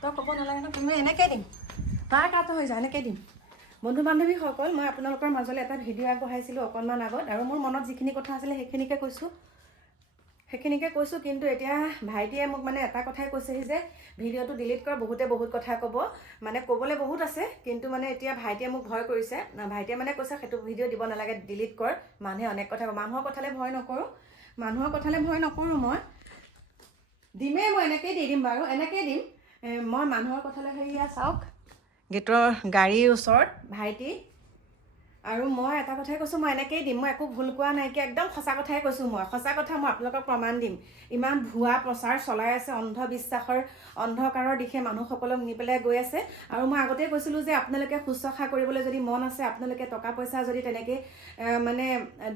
তই ক'ব নালাগে ন তুমি এনেকৈ দিম। তাৰ কাটো হৈ যায় এনেকৈ দিম। বন্ধু বান্ধৱীসকল মই আপোনালোকৰ মাজলৈ এটা ভিডিঅ' আগবঢ়াইছিলোঁ অকণমান আগত আৰু মোৰ মনত যিখিনি কথা আছিলে সেইখিনিকে কৈছোঁ। সেইখিনিকে কৈছোঁ কিন্তু এতিয়া ভাইটিয়ে মোক মানে এটা কথাই কৈছেহি যে ভিডিঅ'টো ডিলিট কৰ বহুতে বহুত কথা ক'ব। মানে ক'বলৈ বহুত আছে কিন্তু মানে এতিয়া ভাইটিয়ে মোক ভয় কৰিছে। ভাইটিয়ে মানে কৈছে সেইটো ভিডিঅ' দিব নালাগে ডিলিট কৰ। মানুহে অনেক কথা মানুহৰ কথালৈ ভয় নকৰোঁ। মানুহৰ কথালৈ ভয় নকৰোঁ মই। দিমেই মই এনেকেই দি দিম বাৰু এনেকেই দিম। মই মানুহৰ কথালৈ হেৰিয়া চাওক। গেটৰ গাড়ীৰ ওচৰত। ভাইটি। আৰু মই এটা কথাই কৈছোঁ মই এনেকেই দিম মই একো ভুল কোৱা নাইকিয়া একদম সঁচা কথাই কৈছোঁ মই সঁচা কথা মই আপোনালোকক প্ৰমাণ দিম। ইমান ভুৱা প্ৰচাৰ চলাই আছে অন্ধবিশ্বাসৰ অন্ধকাৰৰ দিশে মানুহসকলক নি পেলাই গৈ আছে। আৰু মই আগতেই কৈছিলোঁ যে আপোনালোকে শুশ্ৰূষা কৰিবলৈ যদি মন আছে আপোনালোকে টকা পইচা যদি তেনেকৈ মানে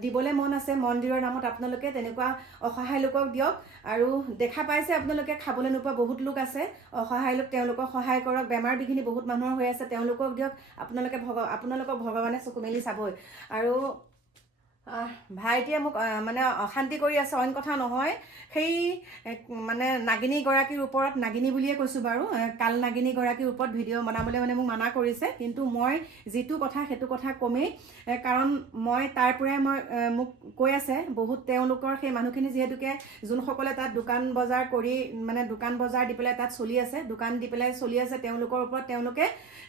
দিবলৈ মন আছে মন্দিৰৰ নামত আপোনালোকে তেনেকুৱা অসহায় লোকক দিয়ক। আৰু দেখা পাইছে আপোনালোকে খাবলৈ নোপোৱা বহুত লোক আছে অসহায় লোক তেওঁলোকক সহায় কৰক বেমাৰ বিঘিনি বহুত মানুহৰ হৈ আছে তেওঁলোকক দিয়ক আপোনালোকে ভগ আপোনালোকক ভগৱানে চকু মেলি চাবই। আৰু আহ, ভাইটিয়ে মোক মানে অশান্তি কৰি আছে অইন কথা নহয়। সেই মানে নাগিনীগৰাকীৰ ওপৰত নাগিনী বুলিয়ে কৈছোঁ বাৰু কাল নাগিনীগৰাকীৰ ওপৰত ভিডিঅ' বনাবলৈ মানে মোক মানা কৰিছে। কিন্তু মই যিটো কথা সেইটো কথা কমেই কাৰণ মই তাৰ পৰাই মই মোক কৈ আছে বহুত তেওঁলোকৰ সেই মানুহখিনি যিহেতুকে যোনসকলে তাত দোকান বজাৰ কৰি মানে দোকান বজাৰ দি পেলাই তাত চলি আছে দোকান দি পেলাই চলি আছে তেওঁলোকৰ ওপৰত তেওঁলোকে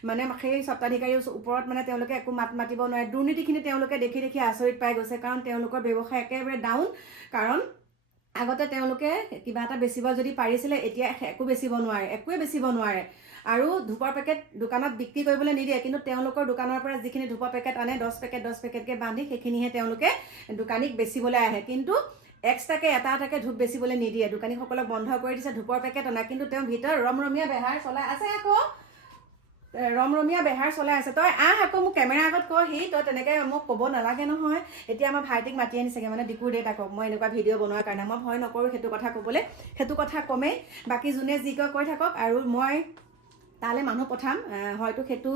মানে সেই স্বত্বাধিকাৰীৰ ওপৰত মানে তেওঁলোকে একো মাত মাতিব নোৱাৰে। দুৰ্নীতিখিনি তেওঁলোকে দেখি দেখি আচৰিত পাই গৈছে কাৰণ তেওঁলোকৰ ব্যৱসায় একেবাৰে ডাউন কাৰণ আগতে তেওঁলোকে কিবা এটা বেচিব যদি পাৰিছিলে, এতিয়া একো বেচিব নোৱাৰে, একোৱে বেচিব নোৱাৰে। আৰু ধূপৰ পেকেট দোকানত বিক্ৰী কৰিবলৈ নিদিয়ে, কিন্তু তেওঁলোকৰ দোকানৰ পৰা যিখিনি ধূপৰ পেকেট আনে, দহ পেকেট, দহ পেকেটকৈ বান্ধি, সেইখিনিহে তেওঁলোকে দোকানীক বেচিবলৈ আহে। কিন্তু এক্সট্ৰাকৈ এটা এটাকৈ ধূপ বেচিবলৈ নিদিয়ে। দোকানীসকলক বন্ধ কৰি দিছে, ধূপৰ পেকেট অনা, কিন্তু তেওঁ ভিতৰত ৰমৰমীয়া বেহাৰ চলাই আছে আকৌ। ৰমৰমীয়া বেহাৰ চলাই আছে। তই আহ আকৌ মোক কেমেৰা আগত ক সি তই তেনেকৈ মোক ক'ব নালাগে নহয়। এতিয়া আমাৰ ভাইটিক মাতি আনিছেগৈ মানে ডিকুৰ দেউতাকক। মই এনেকুৱা ভিডিঅ' বনোৱাৰ কাৰণে। মই ভয় নকৰোঁ সেইটো কথা ক'বলৈ। সেইটো কথা কমেই। বাকী যোনে যি কয় কৈ থাকক। আৰু মই তালৈ মানুহ পঠাম। হয়তো সেইটো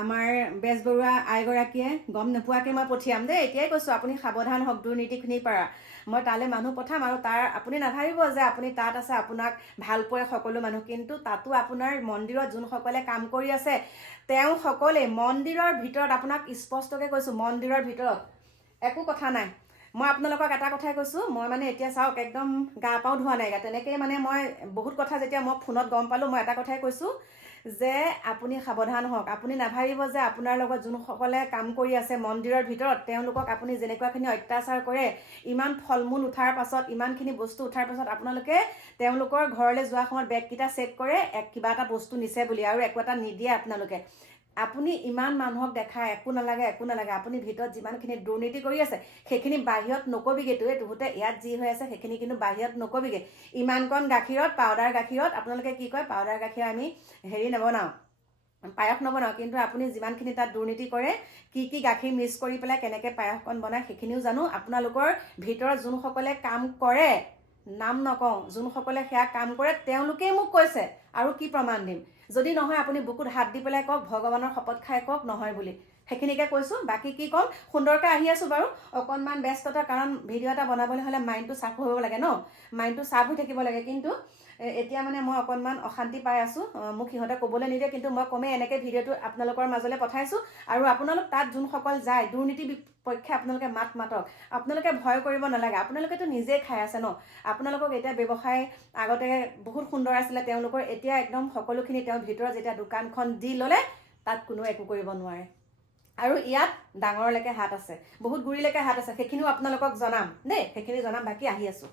আমাৰ বেজবৰুৱা আইগৰাকীয়ে গম নোপোৱাকৈ মই পঠিয়াম দেই। এতিয়াই কৈছোঁ আপুনি সাৱধান হওক দুৰ্নীতিখিনিৰ পৰা। মই তালৈ মানুহ পঠাম আৰু তাৰ আপুনি নাভাবিব যে আপুনি তাত আছে আপোনাক ভাল পোৱা সকলো মানুহ। কিন্তু তাতো আপোনাৰ মন্দিৰত যোনসকলে কাম কৰি আছে তেওঁ সকলে মন্দিৰৰ ভিতৰত আপোনাক স্পষ্টকৈ কৈছোঁ মন্দিৰৰ ভিতৰত। একো কথা নাই। মই আপোনালোকক এটা কথাই কৈছোঁ মই মানে এতিয়া চাওক একদম গা পাও ধোৱা নাই তেনেকৈ মানে মই বহুত কথা যেতিয়া মই ফোনত গম পালোঁ মই এটা কথাই কৈছোঁ যে আপুনি সাৱধান হওক। আপুনি নাভাবিব যে আপোনাৰ লগত যোনসকলে কাম কৰি আছে মন্দিৰৰ ভিতৰত তেওঁলোকক আপুনি যেনেকুৱাখিনি অত্যাচাৰ কৰে ইমান ফল মূল উঠাৰ পাছত ইমানখিনি বস্তু উঠাৰ পাছত আপোনালোকে তেওঁলোকৰ ঘৰলৈ যোৱাৰ সময়ত বেগকেইটা চেক কৰে এক কিবা এটা বস্তু নিছে বুলি আৰু একো এটা নিদিয়ে আপোনালোকে। আপুনি ইমান মানুহক দেখায় একো নালাগে একো নালাগে। আপুনি ভিতৰত যিমানখিনি দুৰ্নীতি কৰি আছে সেইখিনি বাহিৰত নকবিগে। তোৱে তোহোতে ইয়াত যি হৈ আছে সেইখিনি কিন্তু বাহিৰত নকবিগে। ইমানকণ গাখীৰত পাউদাৰ গাখীৰত আপোনালোকে কি কয় পাউদাৰ গাখীৰ আমি হেৰি নবনাওঁ পায়স নবনাওঁ। কিন্তু আপুনি যিমানখিনি তাত দুৰ্নীতি কৰে কি কি গাখীৰ মিক্স কৰি পেলাই কেনেকৈ পায়সকণ বনায় সেইখিনিও জানো। আপোনালোকৰ ভিতৰত যোনসকলে কাম কৰে নাম নকওঁ যোনসকলে সেয়া কাম কৰে তেওঁলোকেই মোক কৈছে আৰু কি প্ৰমাণ দিম। যদি নহয় আপুনি বুকুত হাত দি পেলাই কওক ভগৱানৰ শপত খাই কওক নহয় বুলি। সেইখিনিকে কৈছোঁ। বাকী কি ক'ম? সুন্দৰকৈ আহি আছোঁ বাৰু। অকণমান ব্যস্ততা কাৰণ ভিডিঅ' এটা বনাবলৈ হ'লে মাইণ্ডটো চাফ হ'ব লাগে ন? মাইণ্ডটো চাফ হৈ থাকিব লাগে। কিন্তু এতিয়া মানে মই অকণমান অশান্তি পাই আছোঁ। মোক সিহঁতে ক'বলৈ নিদিয়ে কিন্তু মই কমেই এনেকৈ ভিডিঅ'টো আপোনালোকৰ মাজলৈ পঠাইছোঁ। আৰু আপোনালোক তাত যোনসকল যায় দুৰ্নীতি পক্ষে আপোনালোকে মাত মাতক আপোনালোকে ভয় কৰিব নালাগে। আপোনালোকেতো নিজেই খাই আছে ন? আপোনালোকক এতিয়া ব্যৱসায় আগতে বহুত সুন্দৰ আছিলে তেওঁলোকৰ এতিয়া একদম সকলোখিনি তেওঁ ভিতৰত যেতিয়া দোকানখন দি ল'লে তাত কোনো একো কৰিব নোৱাৰে। আৰু ইয়াত ডাঙৰলৈকে হাত আছে বহুত গুৰিলৈকে হাত আছে সেইখিনিও আপোনালোকক জনাম। দেই সেইখিনি জনাম বাকী আহি আছোঁ।